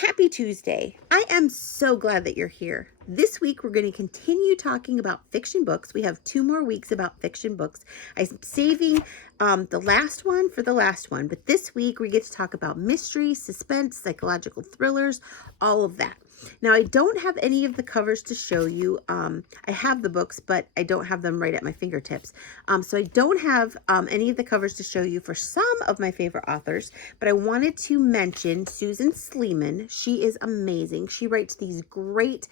Happy Tuesday. I am so glad that you're here. This week, we're going to continue talking about fiction books. We have 2 more weeks about fiction books. I'm saving the last one for the last one, but this week we get to talk about mystery, suspense, psychological thrillers, all of that. Now, I don't have any of the covers to show you. I have the books, but I don't have them right at my fingertips. So I don't have any of the covers to show you for some of my favorite authors, but I wanted to mention Susan Sleeman. She is amazing. She writes these great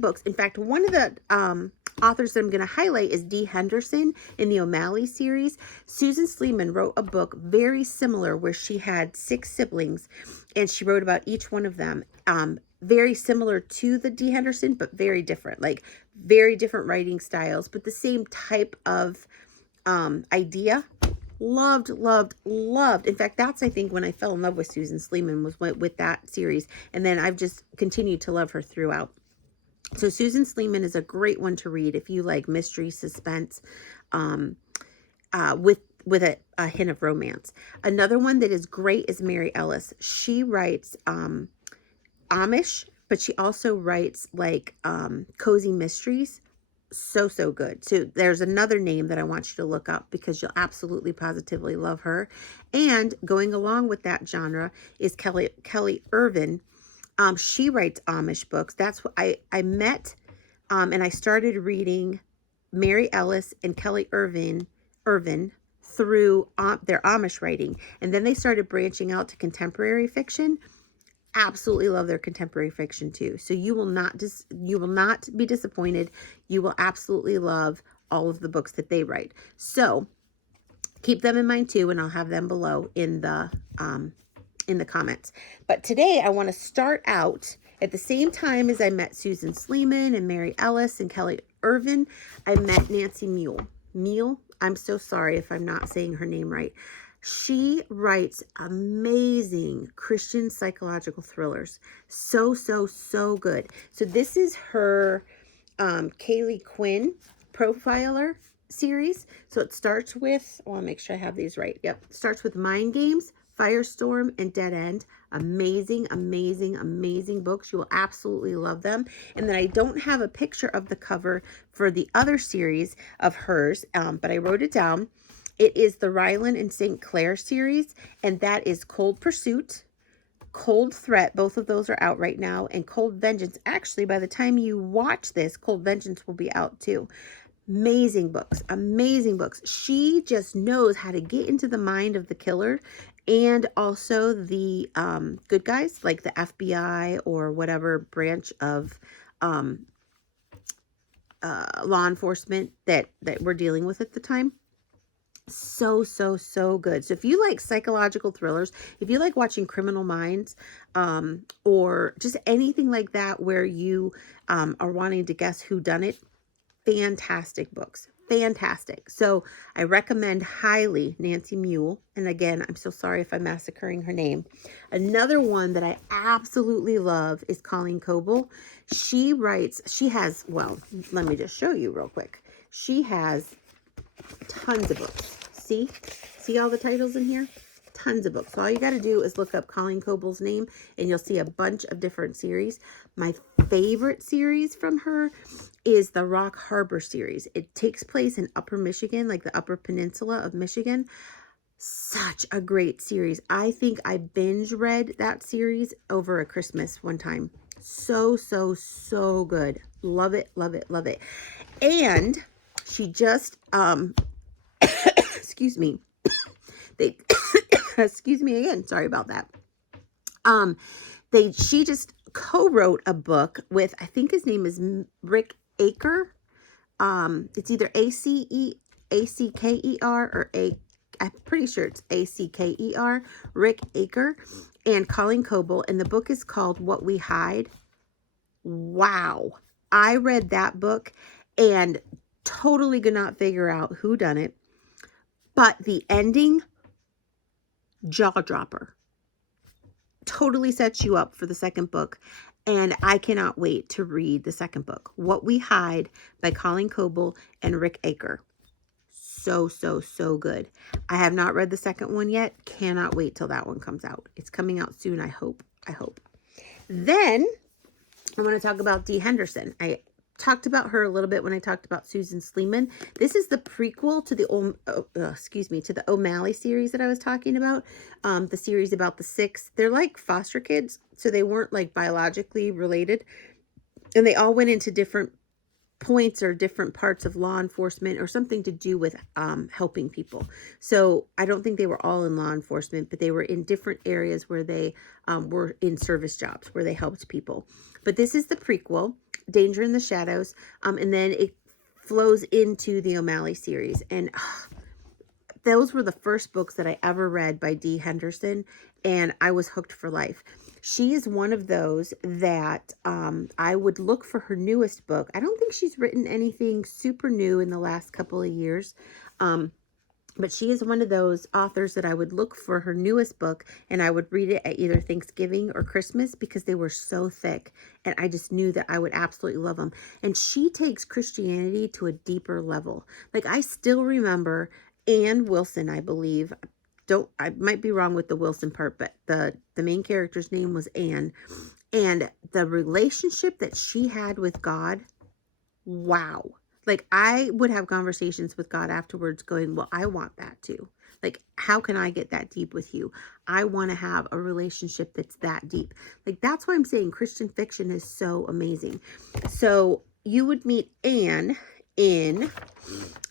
books. In fact, one of the authors that I'm going to highlight is Dee Henderson in the O'Malley series. Susan Sleeman wrote a book very similar where she had 6 siblings, and she wrote about each one of them. Very similar to the Dee Henderson, but very different, like very different writing styles, but the same type of idea. Loved. In fact, that's, I think, when I fell in love with Susan Sleeman, was with that series. And then I've just continued to love her throughout. So Susan Sleeman is a great one to read if you like mystery, suspense, with a hint of romance. Another one that is great is Mary Ellis. She writes Amish, but she also writes like cozy mysteries. So good. So there's another name that I want you to look up because you'll absolutely positively love her. And going along with that genre is Kelly Irvin. She writes Amish books. That's what I met and I started reading Mary Ellis and Kelly Irvin through their Amish writing, and then they started branching out to contemporary fiction. Absolutely love their contemporary fiction too. So you will not be disappointed. You will absolutely love all of the books that they write. So keep them in mind too, and I'll have them below in the comments. But today I want to start out at the same time as I met Susan Sleeman and Mary Ellis and Kelly Irvin. I met Nancy Mehl. I'm so sorry if I'm not saying her name right. She writes amazing Christian psychological thrillers. So good. So this is her Kaylee Quinn Profiler series. So it starts with, I want to make sure I have these right. Yep. It starts with Mind Games, Firestorm, and Dead End. Amazing books. You will absolutely love them. And then I don't have a picture of the cover for the other series of hers, but I wrote it down. It is the Ryland and St. Clair series, and that is Cold Pursuit, Cold Threat. Both of those are out right now, and Cold Vengeance. Actually, by the time you watch this, Cold Vengeance will be out too. Amazing books. She just knows how to get into the mind of the killer and also the good guys, like the FBI or whatever branch of law enforcement that we're dealing with at the time. So good. So if you like psychological thrillers, if you like watching Criminal Minds, or just anything like that where you are wanting to guess who done it, fantastic books. Fantastic. So I recommend highly Nancy Mehl. And again, I'm so sorry if I'm massacring her name. Another one that I absolutely love is Colleen Coble. She has, well, let me just show you real quick. She has tons of books. See all the titles in here? Tons of books. So all you got to do is look up Colleen Coble's name and you'll see a bunch of different series. My favorite series from her is the Rock Harbor series. It takes place in Upper Michigan, like the Upper Peninsula of Michigan. Such a great series. I think I binge read that series over a Christmas one time. So good. Love it. And she just excuse me. Excuse me again. Sorry about that. She just co-wrote a book with, I think his name is Rick Aker. It's either Ackeer or I'm pretty sure it's Acker, Rick Aker, and Colleen Coble. And the book is called What We Hide. Wow. I read that book and totally could not figure out who done it. But the ending, jaw dropper. Totally sets you up for the second book. And I cannot wait to read the second book, What We Hide by Colleen Coble and Rick Aker. So good. I have not read the second one yet. Cannot wait till that one comes out. It's coming out soon, I hope. Then I want to talk about Dee Henderson. I talked about her a little bit when I talked about Susan Sleeman. This is the prequel to the to the O'Malley series that I was talking about. The series about the six. They're like foster kids, so they weren't like biologically related, and they all went into different points or different parts of law enforcement or something to do with helping people. So I don't think they were all in law enforcement, but they were in different areas where they were in service jobs where they helped people. But this is the prequel, Danger in the Shadows, and then it flows into the O'Malley series. And those were the first books that I ever read by Dee Henderson, and I was hooked for life. She is one of those that I would look for her newest book. I don't think she's written anything super new in the last couple of years, but she is one of those authors that I would look for her newest book, and I would read it at either Thanksgiving or Christmas because they were so thick, and I just knew that I would absolutely love them. And she takes Christianity to a deeper level. Like, I still remember Ann Wilson, I believe. I might be wrong with the Wilson part, but the main character's name was Anne, and the relationship that she had with God, wow. Like, I would have conversations with God afterwards going, well, I want that too. Like, how can I get that deep with you? I want to have a relationship that's that deep. Like, that's why I'm saying Christian fiction is so amazing. So you would meet Anne in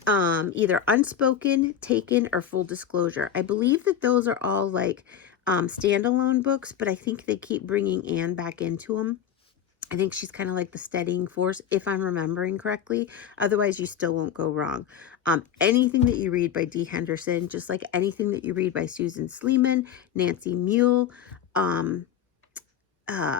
either Unspoken, Taken, or Full Disclosure. I believe that those are all like standalone books, but I think they keep bringing Anne back into them. I think she's kind of like the steadying force, if I'm remembering correctly. Otherwise, you still won't go wrong. Anything that you read by Dee Henderson, just like anything that you read by Susan Sleeman, Nancy Mehl,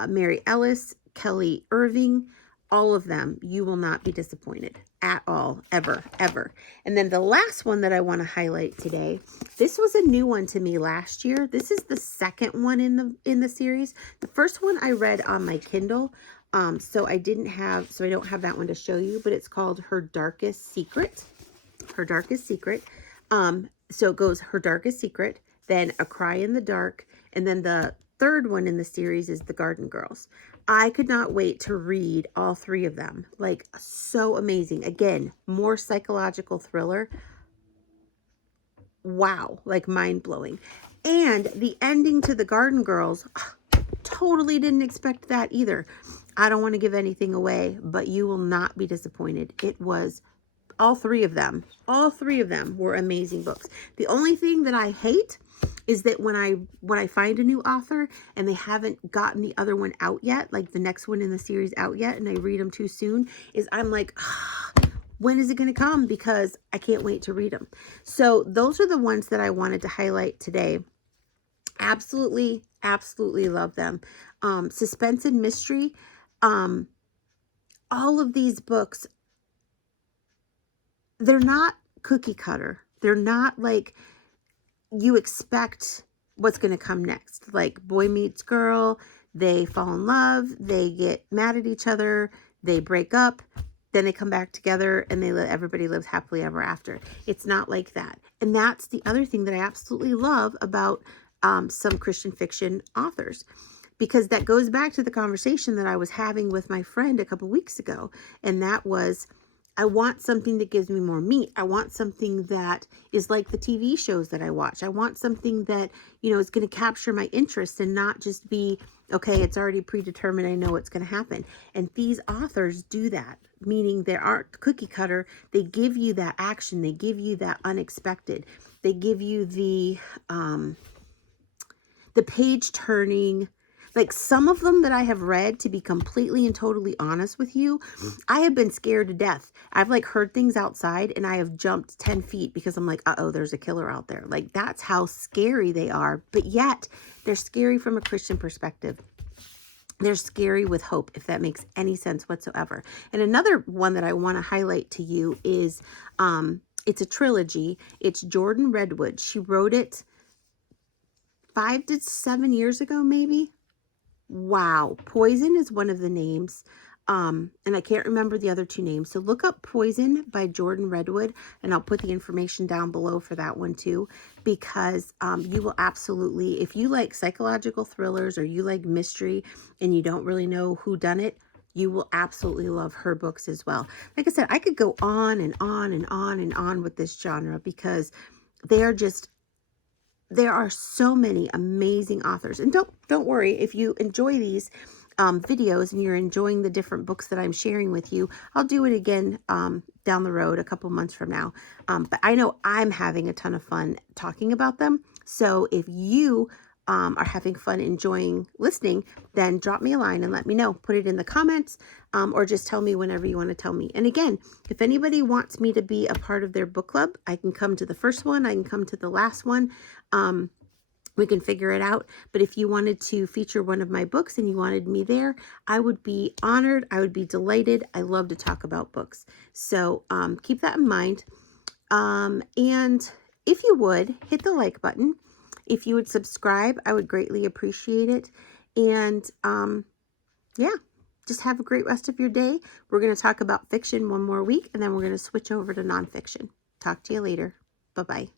Mary Ellis, Kelly Irving, all of them, you will not be disappointed at all, ever, ever. And then the last one that I want to highlight today, this was a new one to me last year. This is the second one in the series. The first one I read on my Kindle, so I don't have that one to show you, but it's called Her Darkest Secret. Her Darkest Secret. So it goes Her Darkest Secret, then A Cry in the Dark, and then the third one in the series is The Garden Girls. I could not wait to read all three of them. Like, so amazing. Again, more psychological thriller. Wow, like mind-blowing. And the ending to The Garden Girls, totally didn't expect that either. I don't want to give anything away, but you will not be disappointed. It was all three of them were amazing books. The only thing that I hate is that when I find a new author and they haven't gotten the other one out yet, like the next one in the series out yet, and I read them too soon, is I'm like, when is it going to come? Because I can't wait to read them. So those are the ones that I wanted to highlight today. Absolutely, absolutely love them. Suspense and mystery. All of these books, they're not cookie cutter. They're not like you expect what's going to come next. Like boy meets girl, they fall in love, they get mad at each other, they break up, then they come back together, and everybody lives happily ever after. It's not like that. And that's the other thing that I absolutely love about some Christian fiction authors, because that goes back to the conversation that I was having with my friend a couple weeks ago. And that was, I want something that gives me more meat. I want something that is like the TV shows that I watch. I want something that, is going to capture my interest and not just be, okay, it's already predetermined. I know what's going to happen. And these authors do that, meaning they aren't cookie cutter. They give you that action. They give you that unexpected. They give you the page turning. Like some of them that I have read, to be completely and totally honest with you, I have been scared to death. I've like heard things outside and I have jumped 10 feet because I'm like, uh-oh, there's a killer out there. Like, that's how scary they are. But yet they're scary from a Christian perspective. They're scary with hope, if that makes any sense whatsoever. And another one that I want to highlight to you is, it's a trilogy. It's Jordyn Redwood. She wrote it 5 to 7 years ago, maybe. Wow. Poison is one of the names. And I can't remember the other two names. So look up Poison by Jordyn Redwood, and I'll put the information down below for that one too, because you will absolutely, if you like psychological thrillers or you like mystery and you don't really know who done it, you will absolutely love her books as well. Like I said, I could go on and on and on and on with this genre because they are just, there are so many amazing authors. And don't worry, if you enjoy these videos and you're enjoying the different books that I'm sharing with you, I'll do it again down the road a couple months from now. But I know I'm having a ton of fun talking about them. So if you are having fun enjoying listening, then drop me a line and let me know. Put it in the comments or just tell me whenever you want to tell me. And again, if anybody wants me to be a part of their book club, I can come to the first one. I can come to the last one. We can figure it out. But if you wanted to feature one of my books and you wanted me there, I would be honored. I would be delighted. I love to talk about books. So keep that in mind. And if you would, hit the like button. If you would subscribe, I would greatly appreciate it. And yeah, just have a great rest of your day. We're going to talk about fiction one more week, and then we're going to switch over to nonfiction. Talk to you later. Bye-bye.